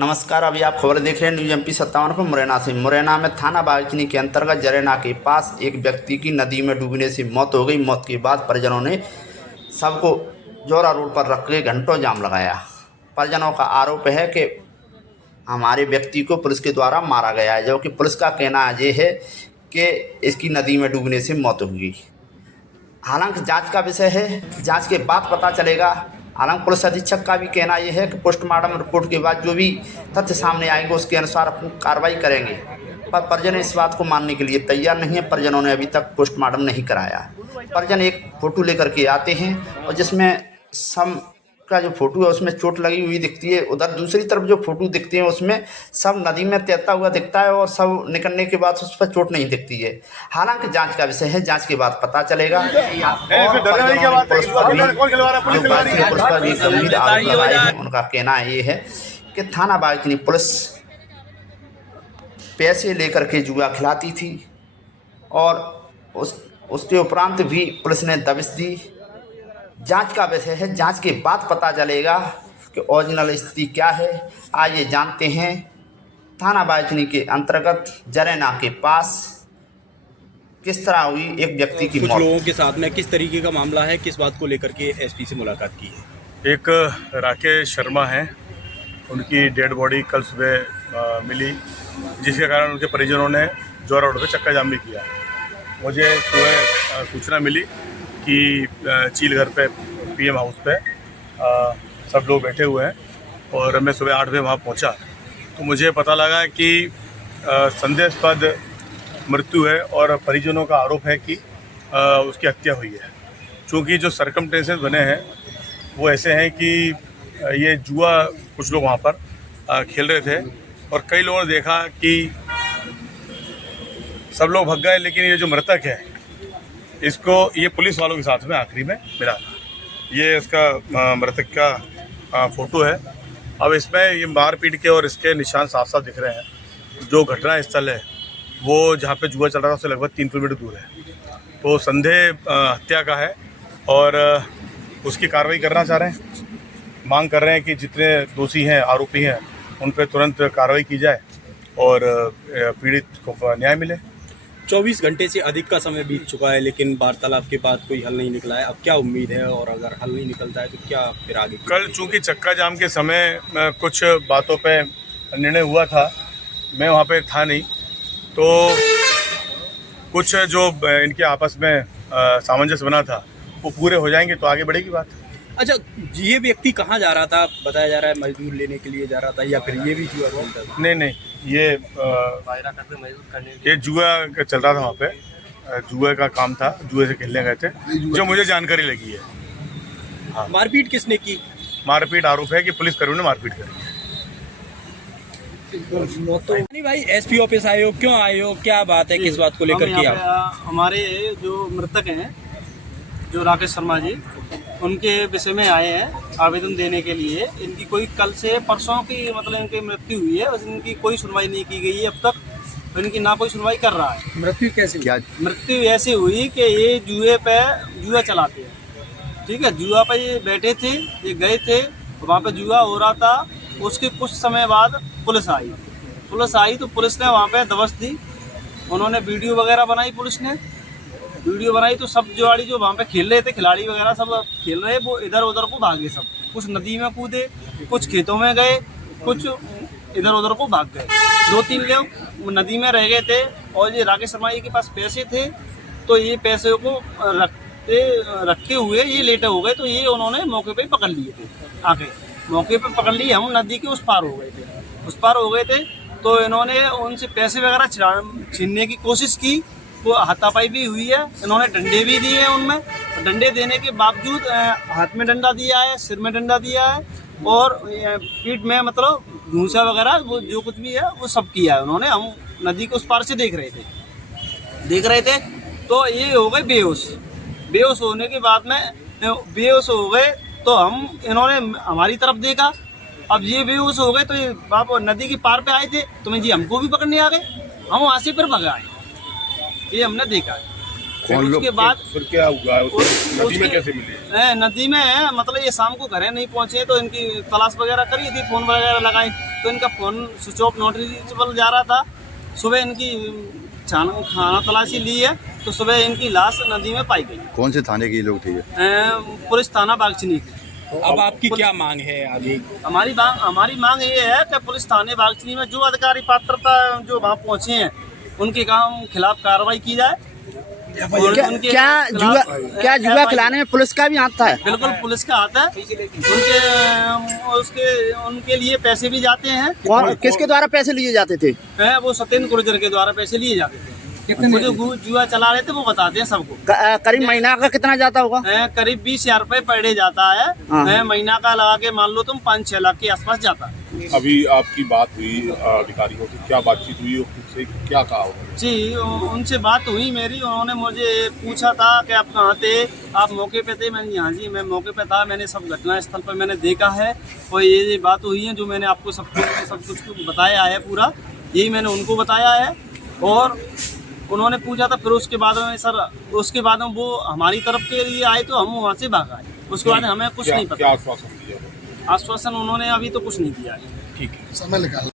नमस्कार। अभी आप खबर देख रहे हैं न्यूज MP 57 पर। मुरैना से मुरैना में थाना बागचनी के अंतर्गत जरेना के पास एक व्यक्ति की नदी में डूबने से मौत हो गई। मौत के बाद परिजनों ने सबको जोरा रोड पर रख के घंटों जाम लगाया। परिजनों का आरोप है कि हमारे व्यक्ति को पुलिस के द्वारा मारा गया है, जबकि पुलिस का कहना ये है कि इसकी नदी में डूबने से मौत हुई। हालांकि जांच का विषय है, जांच के बाद पता चलेगा। हालांकि पुलिस अधीक्षक का भी कहना यह है कि पोस्टमार्टम रिपोर्ट के बाद जो भी तथ्य सामने आएंगे उसके अनुसार अपनी कार्रवाई करेंगे, पर परिजन इस बात को मानने के लिए तैयार नहीं है। परिजनों ने अभी तक पोस्टमार्टम नहीं कराया। परिजन एक फ़ोटो लेकर के आते हैं और जिसमें सब का जो फोटो है उसमें चोट लगी हुई दिखती है। उधर दूसरी तरफ जो फोटो दिखती है उसमें सब नदी में तैरता हुआ दिखता है और सब निकलने के बाद उस पर चोट नहीं दिखती है। हालांकि जांच का विषय है, जांच के बाद पता चलेगा। और पुलिस पर भी गंभीर आरोप लगाए हैं। उनका कहना ये है कि थाना बागचनी पुलिस पैसे लेकर के जुआ खिलाती थी और उसके उपरांत भी पुलिस ने दबिश दी। जांच का विषय है, जांच के बाद पता चलेगा कि ओरिजिनल स्थिति क्या है। आइए जानते हैं थाना बागचनी के अंतर्गत जरेना के पास किस तरह हुई एक व्यक्ति की मौत। कुछ लोगों के साथ में किस तरीके का मामला है, किस बात को लेकर के SP से मुलाकात की है? एक राकेश शर्मा हैं, उनकी डेड बॉडी कल सुबह मिली, जिसके कारण उनके परिजनों ने जोरा रोड पे चक्का जाम भी किया। मुझे सुबह सूचना मिली कि चील घर पे PM हाउस पे सब लोग बैठे हुए हैं और मैं सुबह 8 बजे वहाँ पहुँचा तो मुझे पता लगा कि संदेहास्पद मृत्यु है और परिजनों का आरोप है कि उसकी हत्या हुई है। चूँकि जो सर्कमस्टेंसेस बने हैं वो ऐसे हैं कि ये जुआ कुछ लोग वहाँ पर खेल रहे थे और कई लोगों ने देखा कि सब लोग भग गए, लेकिन ये जो मृतक है इसको ये पुलिस वालों के साथ में आखिरी में मिला था। ये इसका मृतक का फ़ोटो है। अब इसमें ये मारपीट के और इसके निशान साफ साफ दिख रहे हैं। जो घटना स्थल है वो जहाँ पे जुआ चल रहा था उससे लगभग 3 किलोमीटर दूर है। तो संदेह हत्या का है और उसकी कार्रवाई करना चाह रहे हैं। मांग कर रहे हैं कि जितने दोषी हैं, आरोपी हैं, उन पर तुरंत कार्रवाई की जाए और पीड़ित को न्याय मिले। 24 घंटे से अधिक का समय बीत चुका है, लेकिन वार्तालाप के बाद कोई हल नहीं निकला है। अब क्या उम्मीद है और अगर हल नहीं निकलता है तो क्या फिर आगे? कल चूँकि चक्का जाम के समय कुछ बातों पे निर्णय हुआ था, मैं वहाँ पे था नहीं, तो कुछ जो इनके आपस में सामंजस्य बना था वो पूरे हो जाएंगे तो आगे बढ़ेगी बात। अच्छा, ये व्यक्ति कहाँ जा रहा था? बताया जा रहा है मजदूर लेने के लिए जा रहा था, या फिर ये भी जुआ खेलता था? नहीं, ये जुआ चल रहा था वहाँ पे, जुए का काम था, जुए से खेलने गए थे, जो मुझे जानकारी लगी है। हाँ। मारपीट किसने की? मारपीट आरोप है कि पुलिस कर्मियों ने मारपीट करी है। नहीं भाई, SP ऑफिस आए हो, क्यों आए हो, क्या बात है, किस बात को लेकर के? हमारे जो मृतक हैं, जो राकेश शर्मा जी, उनके विषय में आए हैं आवेदन देने के लिए। इनकी कोई कल से परसों की मतलब इनकी मृत्यु हुई है, बस इनकी कोई सुनवाई नहीं की गई है अब तक। तो इनकी ना कोई सुनवाई कर रहा है। मृत्यु कैसे? क्या मृत्यु ऐसी हुई कि ये जुआ चलाते हैं, ठीक है। जुआ पे ये बैठे थे, ये गए थे, वहाँ पे जुआ हो रहा था। उसके कुछ समय बाद पुलिस आई तो पुलिस ने वहाँ पे दबिश दी। उन्होंने वीडियो वगैरह बनाई, पुलिस ने वीडियो बनाई तो सब जुआड़ी जो वहाँ पे खेल रहे थे, खिलाड़ी वगैरह सब खेल रहे, वो इधर उधर को भागे। सब कुछ नदी में कूदे, कुछ खेतों में गए, कुछ इधर उधर को भाग गए। 2-3 लोग नदी में रह गए थे और ये राकेश शर्मा जी के पास पैसे थे, तो ये पैसे को रखते हुए ये लेटे हो गए। तो ये उन्होंने मौके पे पकड़ लिए थे, आके मौके पे पकड़ लिए। हम नदी के उस पार हो गए थे तो इन्होंने उनसे पैसे वगैरह छीनने की कोशिश की। वो हाथापाई भी हुई है, इन्होंने डंडे भी दिए हैं उनमें। डंडे देने के बावजूद हाथ में डंडा दिया है, सिर में डंडा दिया है और पीठ में मतलब घूसा वगैरह वो जो कुछ भी है वो सब किया है उन्होंने। हम नदी के उस पार से देख रहे थे तो ये हो गए बेहोश होने के बाद में बेहोश हो गए तो इन्होंने हमारी तरफ देखा। अब ये बेहोश हो गए तो ये आप नदी के पार पे आए थे तो मैं जी हमको भी पकड़ने आ गए। हम वहाँ से फिर भगाए, ये हमने देखा है। उसके बाद फिर क्या हुआ? नदी में कैसे मिले? नदी में मतलब ये शाम को घर नहीं पहुंचे तो इनकी तलाश वगैरह करी थी, फोन वगैरह लगाई तो इनका phone switch off not reachable जा रहा था। सुबह इनकी खाना तलाशी ली है तो सुबह इनकी लाश नदी में पाई गई। कौन से थाने के लोग थे ये? पुलिस थाना बागचनी की। अब आपकी क्या मांग है आगे? हमारी मांग ये है कि पुलिस थाने बागचनी में जो अधिकारी पात्रता जो वहाँ पहुँचे हैं उनके खिलाफ कार्रवाई की जाए। क्या जुआ खिलाने में पुलिस का भी हाथ था? बिल्कुल पुलिस का हाथ है। उनके लिए पैसे भी जाते हैं। किसके द्वारा पैसे लिए जाते थे? वो सत्येंद्र गुर्जर के द्वारा पैसे लिए जाते थे। वो जो जुआ चला रहे थे वो बताते हैं सबको। करीब महीना का कितना जाता होगा? करीब 20,000 रुपए पर डे जाता है। महीना का लगा के मान लो तुम 5-6 लाख के आसपास जाता है। अभी आपकी बात हुई अधिकारियों से, क्या बातचीत हुई, उनसे क्या कहा? जी उनसे बात हुई मेरी। उन्होंने मुझे पूछा था कि आप कहाँ थे, आप मौके पे थे? मैंने यहाँ जी मैं मौके पे था, मैंने सब घटना स्थल पर मैंने देखा है और ये बात हुई है जो मैंने आपको सब कुछ बताया है पूरा, यही मैंने उनको बताया है। और उन्होंने पूछा था फिर उसके बाद में वो हमारी तरफ के लिए आए तो हम वहाँ से भाग आए। उसके बाद हमें कुछ नहीं पता। क्या आश्वासन दिया? आश्वासन उन्होंने अभी तो कुछ नहीं दिया है। ठीक है। समय निकाल